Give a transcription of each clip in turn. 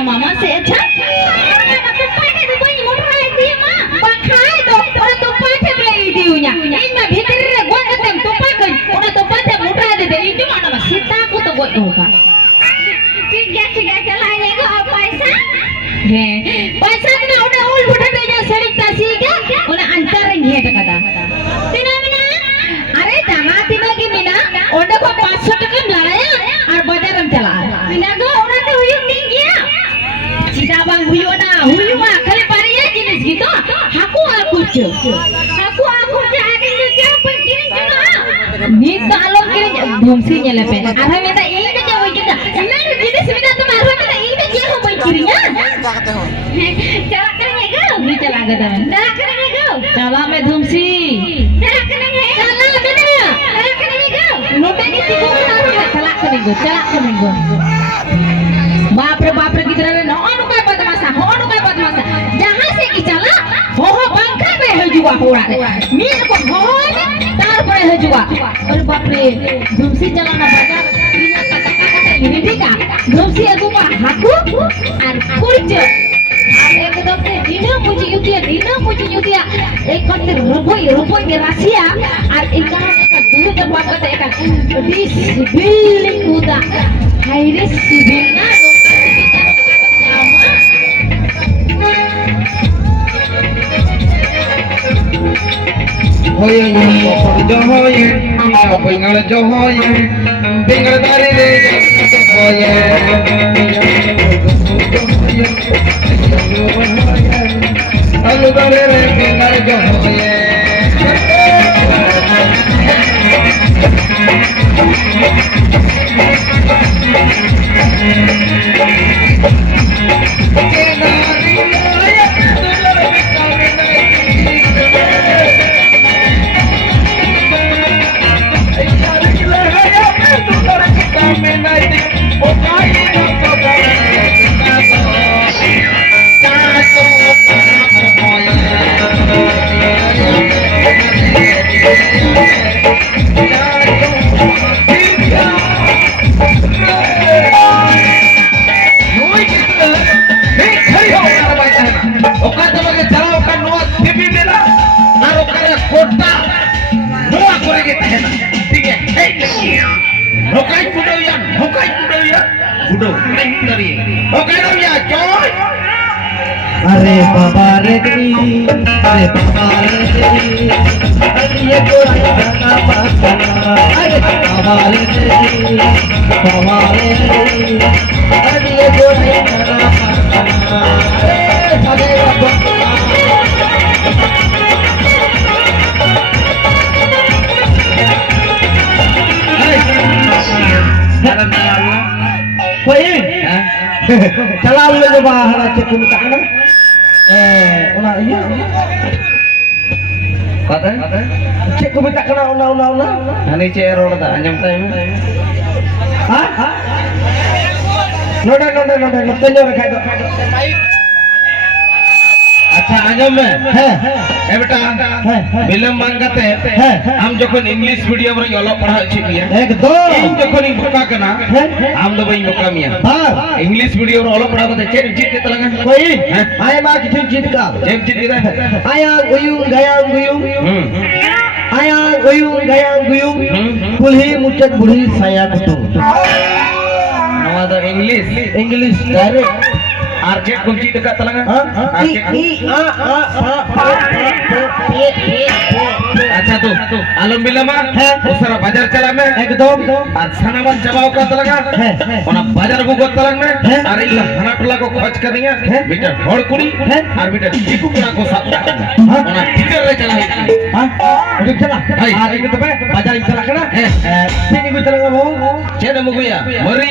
क्या मामा से अच्छा तो पाटे तो कोई मोटर ले दिए मां बखाए तो और तो पाटे ले दिउnya इनना भीतर रे गो कतेम तो पाकन और तो पाटे मोटर दे दे इनके माना सीता को तो गो होगा ठीक है चलाने को पैसा है पैसा ना उड़ा उल उठा बेजा सड़ी तासी क्या उन्हें अंतर घेट कदा तिना मिना अरे जमा तिना की मिना ओंडे को 500 टका लड़ाया और बाजार में चला मिना को ओरा तो हुई नहीं गया सीधा बांग हुई हुआ खाली पारिया जिनिस gitu aku आगे क्या penting cuma ni kalau kira bungsi nyelepe ada minta ini ke jauh kita ini jenis minta tuh maru minta ini ke jauh pencurinya चला करेंगे गो भी चला गए तब चला करेंगे गो चला में धुमसी चला करेंगे चला बेटा चला करेंगे गो नोटे की तिको चला करेंगे बाप रे किधर रे नो काय बदमाशा जहां से की चला हो पंखा में हजुआ होड़ा रे मीन को हो तार पड़े हजुआ अरे बाप रे धुमसी चला ना बाजार बिना कटा ini dika धुमसी aku mah haku আর kurce एकदम से dina puji yutia एक करते रुपई में राशिया और एक का दूर के बात करते एक दिस बिल्डिंग उदा हाईरे सिविल ना होये जो होये पिंगल जो होये पिंगल दारी रे होये अलू दारी रे पिंगल जो होये अरे बाबा रे ये कोई गाना पाता अरे बाबा रे अरे ये कोई गाना पाता अरे कोई चला लो जो बाहर चुकुम काना ona iya kata cek ko bita kana ona ani ce error ta anjam tay ha noda notenyo rakha do अच्छा आजम में है बेटा बिलम मांगते हम जखन इंग्लिश मीडियम रे ओलो पढ़ा छी बिया एकदम इन जखन इ भका कना हम दो बई मका मिया इंग्लिश मीडियम रे ओलो पढ़ाते चेक जीत के तलंगा कोई आय मा किछु जीत का जेम जीत दे आया गुयु गया गुयु आया गुयु गया गुयु कुलही मुचक बुढ़ी साया कुतु नवा द इंग्लिश डायरेक्ट आरजेट कुंची देका तलंगा अच्छा तो आलम बिलमा उसरा बाजार चला में एकदम और सनावन जवाब का तलंगा ओना बाजार को तलंग में और इला हना टला को खोज कर दिया बेटा होड़ कुड़ी और बेटा टिकू कुड़ा को साथ ओना टीचर रे चला हां ओके चला और एक तबे बाजार चला कना तीन को तलंगा वो चेन मुगुया मरी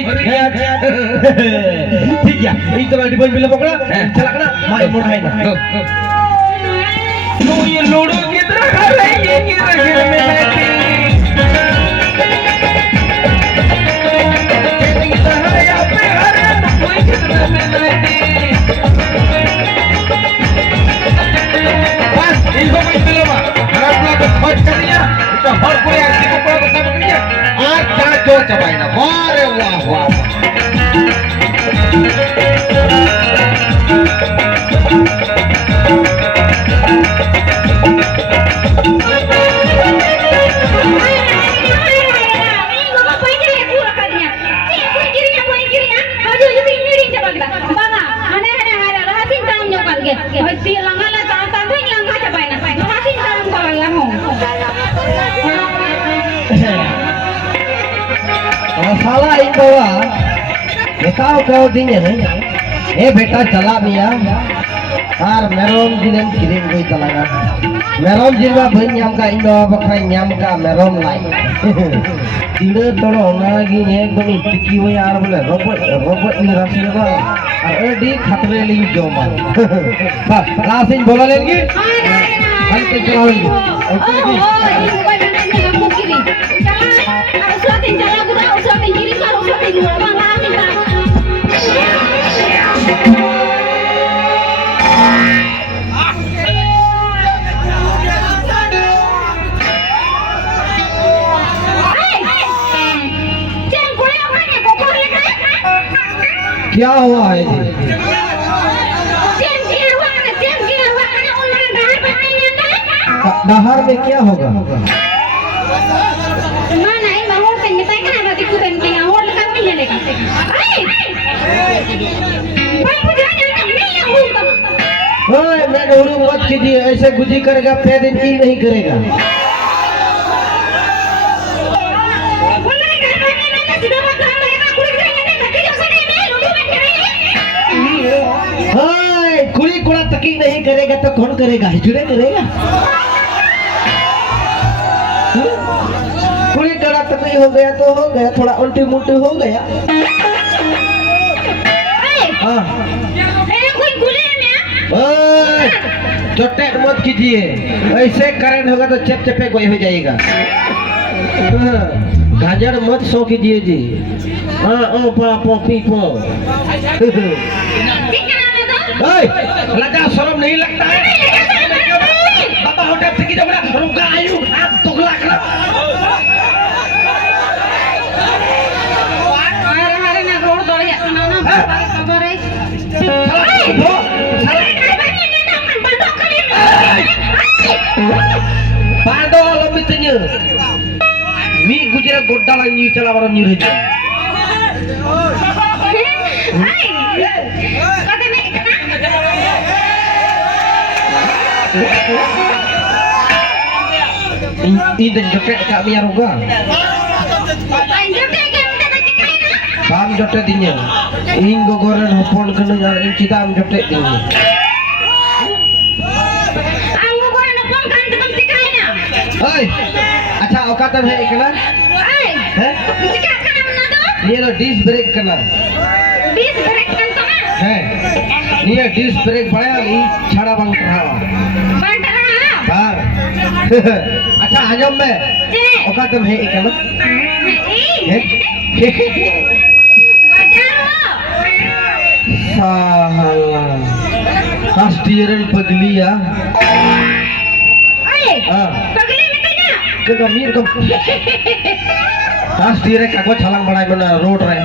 ठीक है ई तो बोल बिल पकड़ा चला कना मार मोड़ है ना नो ये लोड़ो किधर खा रही है किधर में बैठी कोई किधर में बैठी बस इनको कोई बिलवा हरापला को खोज कर दिया इसका हर कोई आदमी को पड़ा बता दिया आज क्या जो चबाई ना वाह रे वाह Hati langgan lah tang tuh langgan coba nak. Masih dalam kalau yang साला इन बाबा बताओ कहो दिन है ए बेटा चला मिया आर मेरोम जिनेम किरेम कोई तलागा मेरोम जिनवा बन ᱧᱟᱢ का इन बाबा बखाय ᱧᱟᱢ का मेरोम लाई इडे तोड़ो नागी एकदम टिकी हुई यार बोले रोबोट नि राशि बा और एडी खतरे ली जोमा बस लासिन बोला लेंगे हम तो चलाओगे क्या हुआ है नहर में क्या होगा मैं नहरू मत कीजिए ऐसे गुजी करेगा पैर दिन ही नहीं करेगा कुड़ी कुड़ा तकी नहीं करेगा तो कौन करेगा हिजड़े करेगा कुड़ी कड़ा तकी हो गया तो हो गया थोड़ा उल्टी मुल्टी हो गया चोटे मत कीजिए ऐसे करंट होगा तो चेप चेपे कोई हो जाएगा गाजर मत सो कीजिए जी हाँ ओ पा पी पो लगा शर्म नहीं लगता है बाबा होटल से की जब रुका आयु आप दुगला कर अरे ना रोड दौड़ गया ना खबर है पादो lo mitnya mi gujira godda la nyir chala baram nyir aja ini joket kak biar ruga bam jotet dinya ing gogoran hopon kena ing cita am jotet dinya Oi, अच्छा औकात है इकला है ये लो डिस्क ब्रेक करना disc brake करना है ये disc brake बड़ा नहीं छड़ा बंद रहा बार अच्छा आजम में औकात है इकला साला कास्टियरन पगलिया जगह मीर को कास्टियर कागज छलांग बड़ा बना रोड रे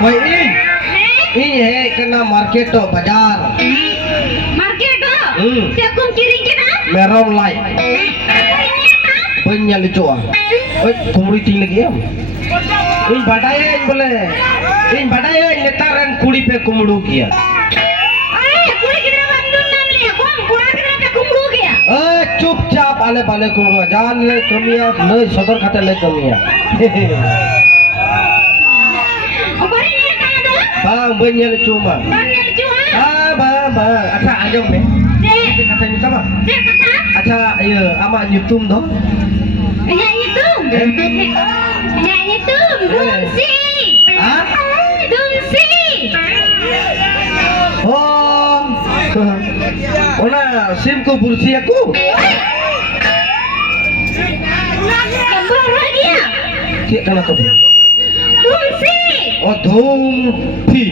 कोई ई है कना मार्केट बाजार मार्केट ते कुम किरी के ना मेरोम लाई बन्या लिचोआ ओए कुमड़ी तीन लगी हम इन बड़ाए बोले इन बड़ाए नेतारन कुड़ी पे कुमड़ू किया चुपचाप आले बाले कुमड़ो जान ले कमिया ले सदर खाते ले कमिया bang banyak cuma bang अच्छा आजम में kata ini sama अच्छा iya ama YouTube dong YouTube Dumsi Dumsi oh ona sim ko bursi aku gambar lagi ya cik kana tu Dumsi oh Dumsi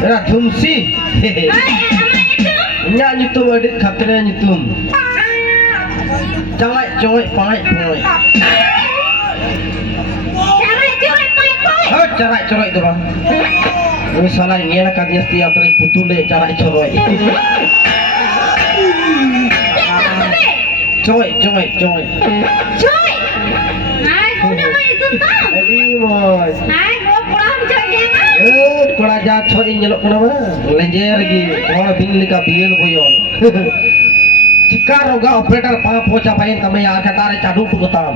era Dumsi nya YouTube adik katanya YouTube Cawai cawai pai pai cara coroi itu bang ini salah ini lah katanya setiap kali putus deh cara coroi cowoi hai udah mah itu tau hai mau pulang cowoknya छो इन nyelok kena mana lenjer lagi orang bing lika biel boyon jika roga operator pa pocha pain kami ya katare cadu tu ketam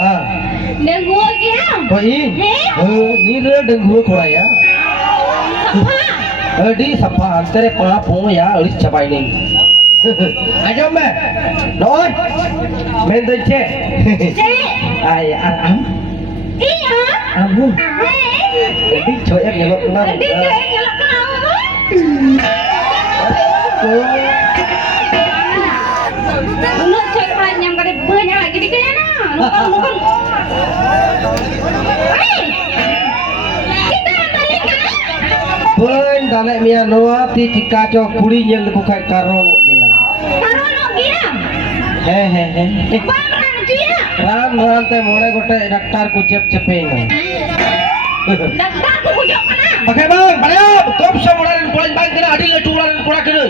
ah Denggu kia. kau in ni re denggu kora ya di sapa antere pa po ya ulis capai ni ayo me noi men tu che ai am Iya. amu jadi cho em nyelok kena Jadi saya nyelak kenapa? Lu cek panjang kali banyak lagi di kayaknya. Nukan. Kita balik kan? Pun dalek mia noa ti jika cho kuri yang leku kai karong dia. Taruh lo dia. He. Bang rancu ya. Ram te mone gote daktar ku cep-cepeng. Daktar ku kujok mana? Pakai bang, balik. Top semularan paling bang kena adil tularan kurang kena.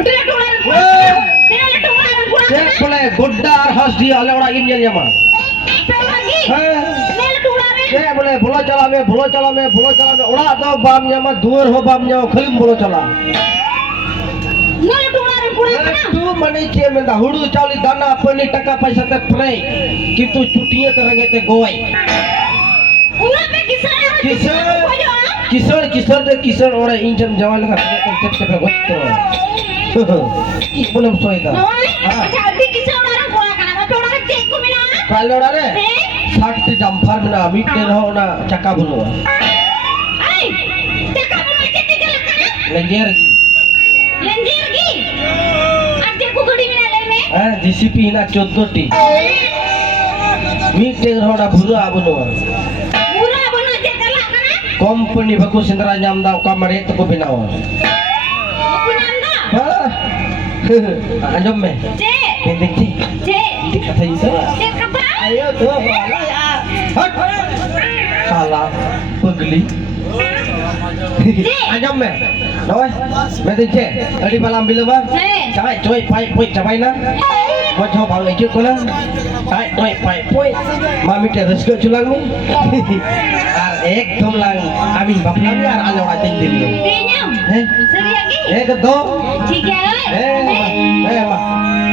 Tidak tularan kurang. Tidak tularan kurang. Cek boleh godar has dia ale orang ini yang mah. Lagi. He. Tidak tularan. Cek boleh bola cala me orang tu bam nyama duar ho bam nyama khalim bola cala. Tidak tularan kurang mana? Tu mani cie menda hudu cali dana pani taka paisa te pray. Kitu cutinya terangge te goy. Ulah me Kisar orang injam jawal kan cep goto. Ik belum soeda. Noi, jadi kisah orang kurang kenapa? Orang cek ku mina. Kalau ada sakti dampar mina miten ho na cakap bulu. Ay, cakap mo cek jalan kana? Lenjer gi. Lendir gi. Ajak ku gadi mina leme. DCP na 14 ti. Miten ho na buru abunu. Pura bono cek jalan kana? Company bagus sendera nyam da kamare tu ko binaw. Punanda. Anjom me. Cek. Pendek ti. Cek. Ti kata isa. Cek apa? Ayo tu bala ya. Salah pegeli. Anjom me. Noi. Mete che. Adi balam bila ba? Cai coy pai poi capai na. Mau coba bang ikut ko na. Cai coy pai poi. Mami te resko culang ni. Ar ek thom lang amin baplam yar alo ating dili. Dinyam. Seri lagi. Kedo. Cik ya. Ma.